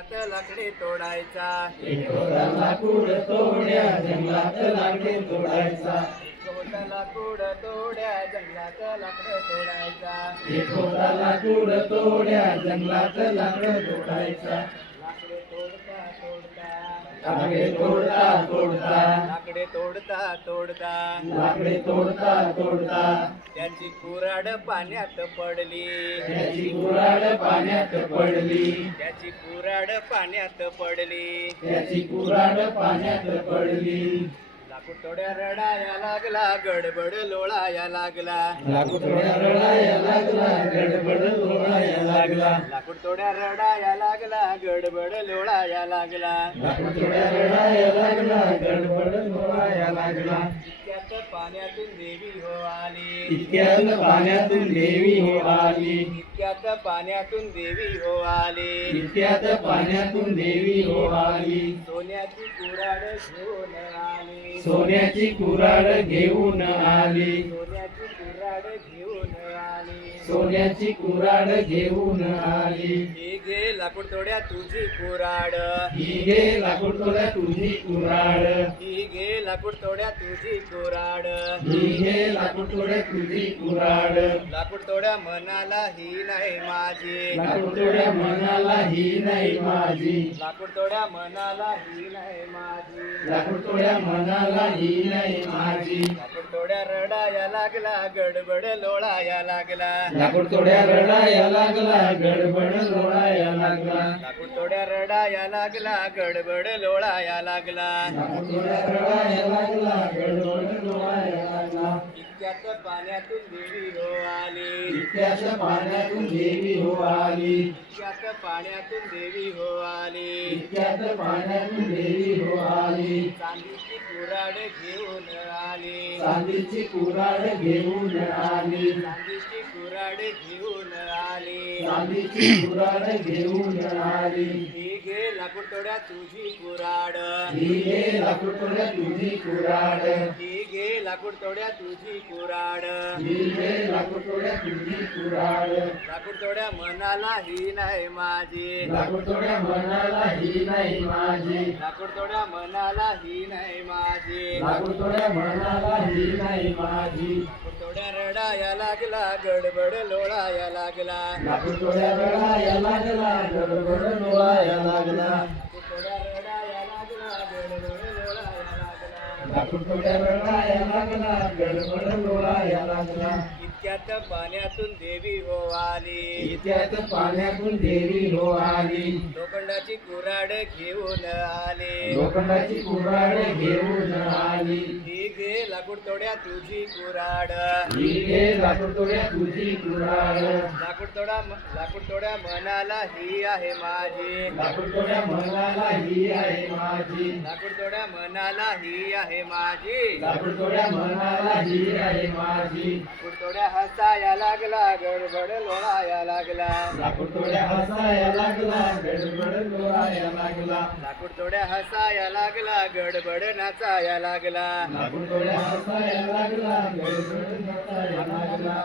जंगलात लाकडे तोडायचा एक होता लाकूड तोड्या जंगलात लाकडे तोडायचा. एक होता लाकूड तोड्या जंगलात लाकडं तोडायचा एक होता लाकूड तोड्या जंगलात लाकडं तोडायचा. लाकडे तोडता तोडता लाकडे तोडता तोडता लाकडे तोडता तोडता लाकडे तोडता तोडता त्याची कुऱ्हाड पाण्यात पडली त्याची कुऱ्हाड पाण्यात पडली. त्याची कुऱ्हाड पाण्यात पडली त्याची कुऱ्हाड पाण्यात पडली. लाकूड तोड्या रडाया लागला गडबड लोळाया लागला लाकूड तोड्या रडाया लागला गडबड लोळाया लागला. लाकूड तोड्या रडाया लागला गडबड लोळाया लागला लाकूड तोड्या रडाया लागला गडबड लोळाया लागला. इतक्यात पाण्यातून देवी हो आली इतक्यात पाण्यातून देवी हो आली. इतक्यात पाण्यातून देवी हो आली इतक्यात पाण्यातून देवी हो आली. सोन्याची कुऱ्हाड घेऊन आली सोन्याची कुऱ्हाड घेऊन आली. सोन्याची कुऱ्हाड घेऊन आली सोन्याची कुऱ्हाड घेऊन आली. ही घे लाकूड तोड्या तुझी कुऱ्हाड ही घे लाकूड तोड्या तुझी कुऱ्हाड. ही घे लाकूड तोड्या तुझी कुऱ्हाड ही घे लाकूड तोड्या तुझी कुऱ्हाड. लाकूड तोड्या मनाला ही नाही माझी लाकूड तोड्या मनाला ही नाही माझी. लाकूड तोड्या मनाला ही नाही माझी लाकूड तोड्या मनाला ही नाही माझी. लाकूड तोड्या रडाया लागला गडबड लोळाया लागला लाकूड तोड्या रडाया लागला गडबड लोळाया लागला. लाकूड तोड्या रडाया लागला गडबड लोळाया लागला लाकूड तोड्या रडाया लागला गडबड लोळाया लागला. इतक्यात पाण्यातून देवी हो आली इतक्यात पाण्यातून देवी हो आली. इतक्यात पाण्यातून देवी हो आली इतक्यात पाण्यातून देवी हो आली. चांदीची कुऱ्हाड घेऊन आली चांदीची कुऱ्हाड घेऊन आली. चांदीची कुऱ्हाड घेऊन आली चांदीची कुऱ्हाड घेऊन आली. ही घे लाकूड तोड्या तुझी कुऱ्हाड ही घे लाकूड तोड्या तुझी कुऱ्हाड. ही घे लाकूड तोड्या तुझी कुऱ्हाड ही घे लाकूड तोड्या तुझी कुऱ्हाड. लाकूड तोड्या मनाला ही नाही माझी लाकूड तोड्या मनाला ही नाही माझी. लाकूड तोड्या मनाला ही नाही माझी लाकूड तोड्या मनाला ही नाही माझी. लाकूड तोड्या रडाया लागला गडबड लोळाया लागला लाकूड तोड्या रडाया लागला गडबड लोळाया लागला. लाकूड तोड्या रडाया लागला गडबड लोळाया लागला लाकूड तोड्या रडाया लागला गडबड लोळाया लागला. इतक्यात पाण्यातून देवी हो आली इतक्यात पाण्यातून देवी हो आली. लोखंडाची कुऱ्हाड घेऊन आली लोखंडाची कुऱ्हाड घेऊन आली. ही घे लाकूड तोड्या तुझी कुऱ्हाड ही घे लाकूड तोड्या तुझी कुऱ्हाड. लाकूड तोड्या मनाला ही आहे माझी लाकूड तोड्या मनाला ही आहे माझी. लाकूड तोड्या मनाला ही आहे माझी लाकूड तोड्या मनाला ही आहे माझी. लाकूड तोड्या हसाया लागला गडबड लोळाया लागला लाकूड तोड्या हसाया लागला गडबड लोळाया लागला. लाकूड तोड्या हसाया लागला गडबड नाचाया लागला लाकूड तोड्या हसाया लागला गडबड नाचाया लागला.